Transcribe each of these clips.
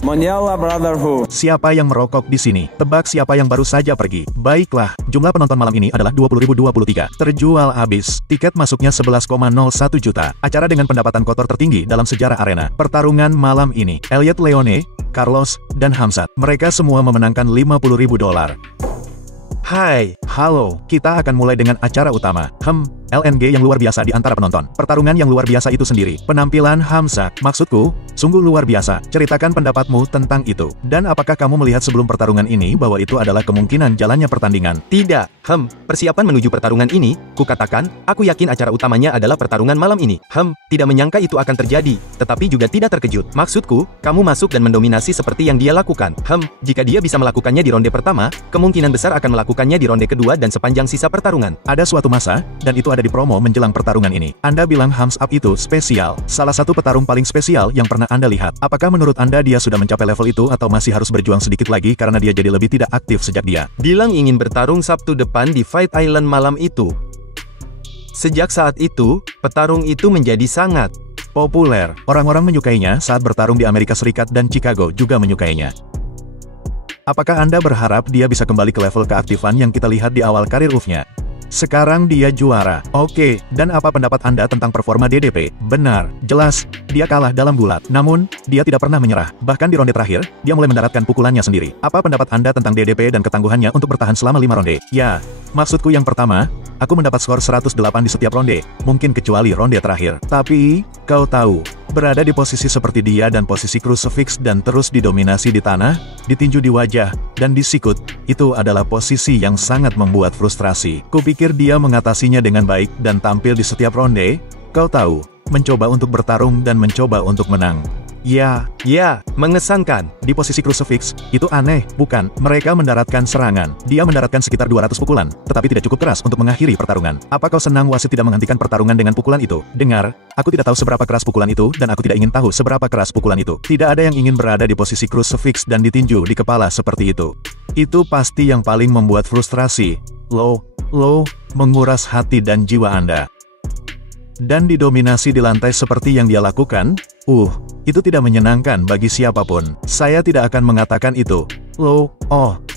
Mondial Brotherhood. Siapa yang merokok di sini? Tebak siapa yang baru saja pergi. Baiklah, jumlah penonton malam ini adalah 20.023. Terjual habis. Tiket masuknya 11,01 juta. Acara dengan pendapatan kotor tertinggi dalam sejarah arena. Pertarungan malam ini, Elliot Leone, Carlos, dan Hamzat. Mereka semua memenangkan $50.000. Hai, halo, kita akan mulai dengan acara utama. LNG yang luar biasa di antara penonton. Pertarungan yang luar biasa itu sendiri. Penampilan Hamzat, maksudku, sungguh luar biasa. Ceritakan pendapatmu tentang itu. Dan apakah kamu melihat sebelum pertarungan ini bahwa itu adalah kemungkinan jalannya pertandingan? Tidak, persiapan menuju pertarungan ini, kukatakan, aku yakin acara utamanya adalah pertarungan malam ini. Tidak menyangka itu akan terjadi, tetapi juga tidak terkejut. Maksudku, kamu masuk dan mendominasi seperti yang dia lakukan. Jika dia bisa melakukannya di ronde pertama, kemungkinan besar akan melakukannya di ronde kedua dan sepanjang sisa pertarungan. Ada suatu masa, dan itu ada di promo menjelang pertarungan ini. Anda bilang Hamzat itu spesial. Salah satu petarung paling spesial yang pernah Anda lihat. Apakah menurut Anda dia sudah mencapai level itu atau masih harus berjuang sedikit lagi karena dia jadi lebih tidak aktif sejak dia bilang ingin bertarung Sabtu depan di Fight Island malam itu? Sejak saat itu, petarung itu menjadi sangat populer. Orang-orang menyukainya saat bertarung di Amerika Serikat dan Chicago juga menyukainya. Apakah Anda berharap dia bisa kembali ke level keaktifan yang kita lihat di awal karir UF-nya? Sekarang dia juara. Oke, dan apa pendapat Anda tentang performa DDP? Benar, jelas, dia kalah dalam bulat. Namun, dia tidak pernah menyerah. Bahkan di ronde terakhir, dia mulai mendaratkan pukulannya sendiri. Apa pendapat Anda tentang DDP dan ketangguhannya untuk bertahan selama 5 ronde? Ya, maksudku yang pertama, aku mendapat skor 108 di setiap ronde, mungkin kecuali ronde terakhir. Tapi, kau tahu, berada di posisi seperti dia dan posisi crucifix dan terus didominasi di tanah, ditinju di wajah, dan di sikut, itu adalah posisi yang sangat membuat frustrasi. Kupikir dia mengatasinya dengan baik dan tampil di setiap ronde, kau tahu, mencoba untuk bertarung dan mencoba untuk menang. Ya, mengesankan. Di posisi crucifix, itu aneh, bukan? Mereka mendaratkan serangan. Dia mendaratkan sekitar 200 pukulan, tetapi tidak cukup keras untuk mengakhiri pertarungan. Apa kau senang wasit tidak menghentikan pertarungan dengan pukulan itu? Dengar, aku tidak tahu seberapa keras pukulan itu, dan aku tidak ingin tahu seberapa keras pukulan itu. Tidak ada yang ingin berada di posisi crucifix dan ditinju di kepala seperti itu. Itu pasti yang paling membuat frustrasi. Lo, menguras hati dan jiwa Anda. Dan didominasi di lantai seperti yang dia lakukan, itu tidak menyenangkan bagi siapapun. Saya tidak akan mengatakan itu.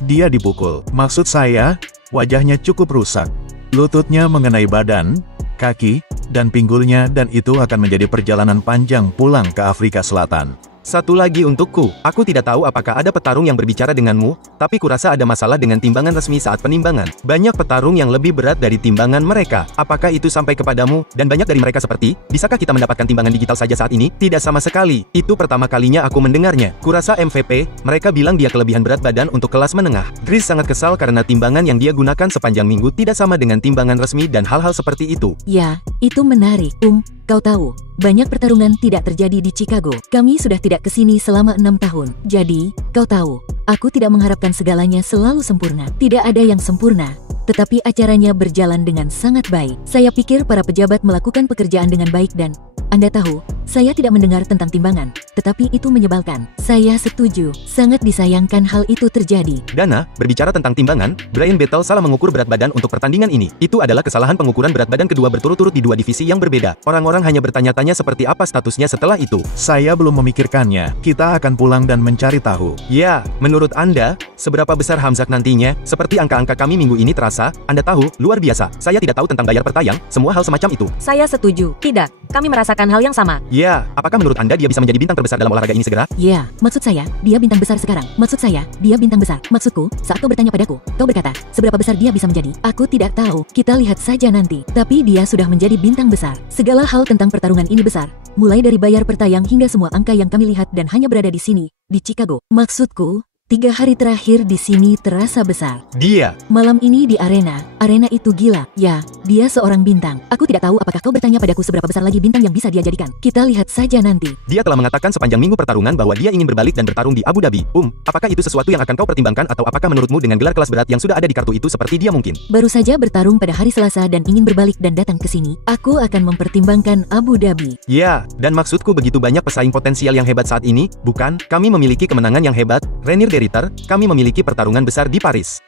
Dia dipukul. Maksud saya, wajahnya cukup rusak. Lututnya mengenai badan, kaki, dan pinggulnya dan itu akan menjadi perjalanan panjang pulang ke Afrika Selatan. Satu lagi untukku, aku tidak tahu apakah ada petarung yang berbicara denganmu, tapi kurasa ada masalah dengan timbangan resmi saat penimbangan. Banyak petarung yang lebih berat dari timbangan mereka. Apakah itu sampai kepadamu? Dan banyak dari mereka seperti, bisakah kita mendapatkan timbangan digital saja saat ini? Tidak sama sekali. Itu pertama kalinya aku mendengarnya. Kurasa MVP, mereka bilang dia kelebihan berat badan untuk kelas menengah. Chris sangat kesal karena timbangan yang dia gunakan sepanjang minggu tidak sama dengan timbangan resmi dan hal-hal seperti itu. Ya, itu menarik. Kau tahu, banyak pertarungan tidak terjadi di Chicago. Kami sudah tidak kesini selama 6 tahun. Jadi, kau tahu, aku tidak mengharapkan segalanya selalu sempurna. Tidak ada yang sempurna, tetapi acaranya berjalan dengan sangat baik. Saya pikir para pejabat melakukan pekerjaan dengan baik dan, Anda tahu, saya tidak mendengar tentang timbangan, tetapi itu menyebalkan. Saya setuju, sangat disayangkan hal itu terjadi. Dana, berbicara tentang timbangan, Brian Battle salah mengukur berat badan untuk pertandingan ini. Itu adalah kesalahan pengukuran berat badan kedua berturut-turut di 2 divisi yang berbeda. Orang-orang hanya bertanya-tanya seperti apa statusnya setelah itu. Saya belum memikirkannya. Kita akan pulang dan mencari tahu. Ya, menurut Anda, seberapa besar Hamzat nantinya? Seperti angka-angka kami minggu ini terasa, Anda tahu, luar biasa. Saya tidak tahu tentang bayar per tayang, semua hal semacam itu. Saya setuju. Tidak, kami merasakan hal yang sama. Ya, apakah menurut Anda dia bisa menjadi bintang terbesar dalam olahraga ini segera? Ya, maksud saya, dia bintang besar sekarang. Maksud saya, dia bintang besar. Maksudku, saat kau bertanya padaku, kau berkata, seberapa besar dia bisa menjadi? Aku tidak tahu, kita lihat saja nanti. Tapi dia sudah menjadi bintang besar. Segala hal tentang pertarungan ini besar. Mulai dari bayar per tayang hingga semua angka yang kami lihat dan hanya berada di sini, di Chicago. Maksudku, 3 hari terakhir di sini terasa besar. Dia malam ini di arena itu gila. Ya, dia seorang bintang. Aku tidak tahu apakah kau bertanya padaku seberapa besar lagi bintang yang bisa dia jadikan. Kita lihat saja nanti. Dia telah mengatakan sepanjang minggu pertarungan bahwa dia ingin berbalik dan bertarung di Abu Dhabi. Apakah itu sesuatu yang akan kau pertimbangkan atau apakah menurutmu dengan gelar kelas berat yang sudah ada di kartu itu seperti dia mungkin? Baru saja bertarung pada hari Selasa dan ingin berbalik dan datang ke sini. Aku akan mempertimbangkan Abu Dhabi. Ya, dan maksudku begitu banyak pesaing potensial yang hebat saat ini, bukan? Kami memiliki kemenangan yang hebat, Renier de Ritter, kami memiliki pertarungan besar di Paris.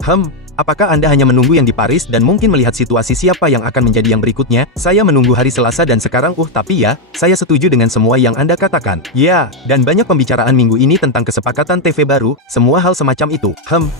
Apakah Anda hanya menunggu yang di Paris dan mungkin melihat situasi siapa yang akan menjadi yang berikutnya? Saya menunggu hari Selasa dan sekarang tapi ya, saya setuju dengan semua yang Anda katakan. Ya, dan banyak pembicaraan minggu ini tentang kesepakatan TV baru, semua hal semacam itu.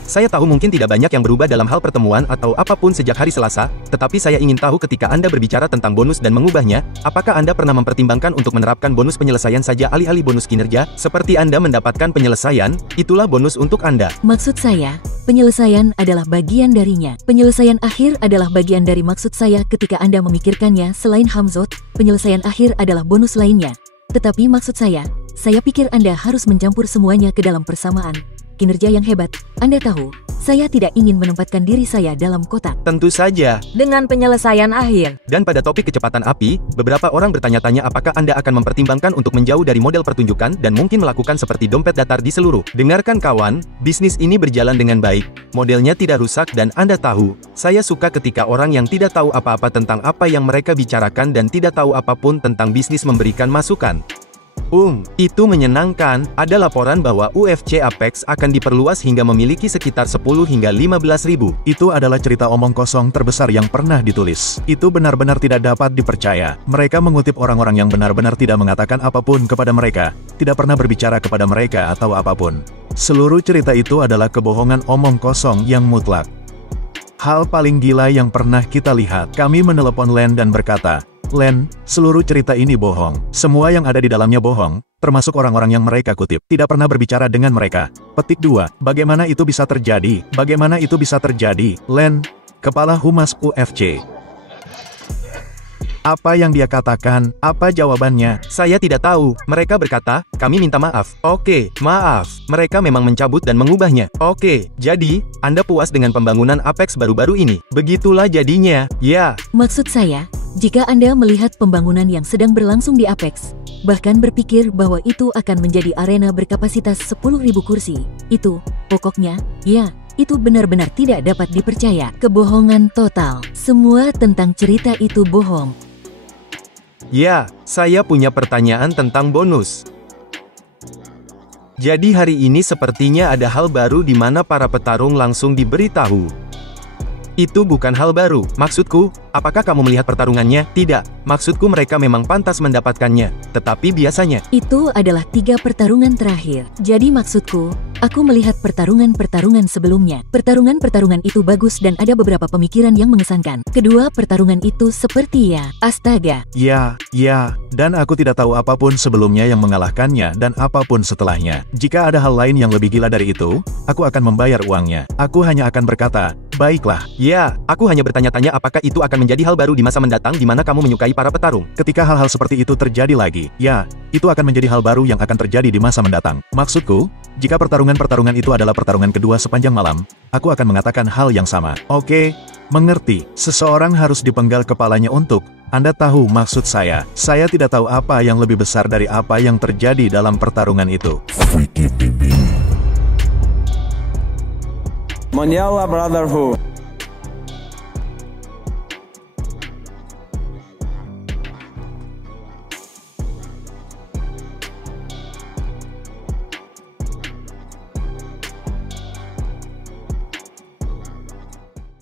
Saya tahu mungkin tidak banyak yang berubah dalam hal pertemuan atau apapun sejak hari Selasa, tetapi saya ingin tahu ketika Anda berbicara tentang bonus dan mengubahnya, apakah Anda pernah mempertimbangkan untuk menerapkan bonus penyelesaian saja alih-alih bonus kinerja? Seperti Anda mendapatkan penyelesaian, itulah bonus untuk Anda. Maksud saya, penyelesaian adalah bagian darinya. Penyelesaian akhir adalah bagian dari maksud saya ketika Anda memikirkannya. Selain Hamzat, penyelesaian akhir adalah bonus lainnya. Tetapi maksud saya pikir Anda harus mencampur semuanya ke dalam persamaan. Kinerja yang hebat, Anda tahu, saya tidak ingin menempatkan diri saya dalam kotak. Tentu saja. Dengan penyelesaian akhir. Dan pada topik kecepatan api, beberapa orang bertanya-tanya apakah Anda akan mempertimbangkan untuk menjauh dari model pertunjukan dan mungkin melakukan seperti dompet datar di seluruh. Dengarkan kawan, bisnis ini berjalan dengan baik, modelnya tidak rusak dan Anda tahu, saya suka ketika orang yang tidak tahu apa-apa tentang apa yang mereka bicarakan dan tidak tahu apapun tentang bisnis memberikan masukan. Itu menyenangkan. Ada laporan bahwa UFC Apex akan diperluas hingga memiliki sekitar 10 hingga 15 ribu. Itu adalah cerita omong kosong terbesar yang pernah ditulis. Itu benar-benar tidak dapat dipercaya. Mereka mengutip orang-orang yang benar-benar tidak mengatakan apapun kepada mereka, tidak pernah berbicara kepada mereka atau apapun. Seluruh cerita itu adalah kebohongan omong kosong yang mutlak. Hal paling gila yang pernah kita lihat, kami menelepon Len dan berkata, Len, seluruh cerita ini bohong. Semua yang ada di dalamnya bohong, termasuk orang-orang yang mereka kutip. Tidak pernah berbicara dengan mereka. Petik 2. Bagaimana itu bisa terjadi? Bagaimana itu bisa terjadi? Len, Kepala Humas UFC. Apa yang dia katakan? Apa jawabannya? Saya tidak tahu. Mereka berkata, kami minta maaf. Oke, maaf. Mereka memang mencabut dan mengubahnya. Oke, jadi, Anda puas dengan pembangunan Apex baru-baru ini? Begitulah jadinya. Ya. Maksud saya, jika Anda melihat pembangunan yang sedang berlangsung di Apex, bahkan berpikir bahwa itu akan menjadi arena berkapasitas 10.000 kursi, itu, pokoknya, ya, itu benar-benar tidak dapat dipercaya. Kebohongan total. Semua tentang cerita itu bohong. Ya, saya punya pertanyaan tentang bonus. Jadi hari ini sepertinya ada hal baru di mana para petarung langsung diberitahu. Itu bukan hal baru. Maksudku, apakah kamu melihat pertarungannya? Tidak. Maksudku mereka memang pantas mendapatkannya. Tetapi biasanya itu adalah 3 pertarungan terakhir. Jadi maksudku, aku melihat pertarungan-pertarungan sebelumnya. Pertarungan-pertarungan itu bagus dan ada beberapa pemikiran yang mengesankan. Kedua pertarungan itu seperti astaga. Ya, dan aku tidak tahu apapun sebelumnya yang mengalahkannya dan apapun setelahnya. Jika ada hal lain yang lebih gila dari itu, aku akan membayar uangnya. Aku hanya akan berkata, baiklah. Ya, aku hanya bertanya-tanya apakah itu akan menjadi hal baru di masa mendatang di mana kamu menyukai para petarung. Ketika hal-hal seperti itu terjadi lagi, ya, itu akan menjadi hal baru yang akan terjadi di masa mendatang. Maksudku, jika pertarungan-pertarungan itu adalah pertarungan kedua sepanjang malam, aku akan mengatakan hal yang sama. Oke, mengerti. Seseorang harus dipenggal kepalanya untuk, Anda tahu maksud saya. Saya tidak tahu apa yang lebih besar dari apa yang terjadi dalam pertarungan itu. Mondial Brotherhood.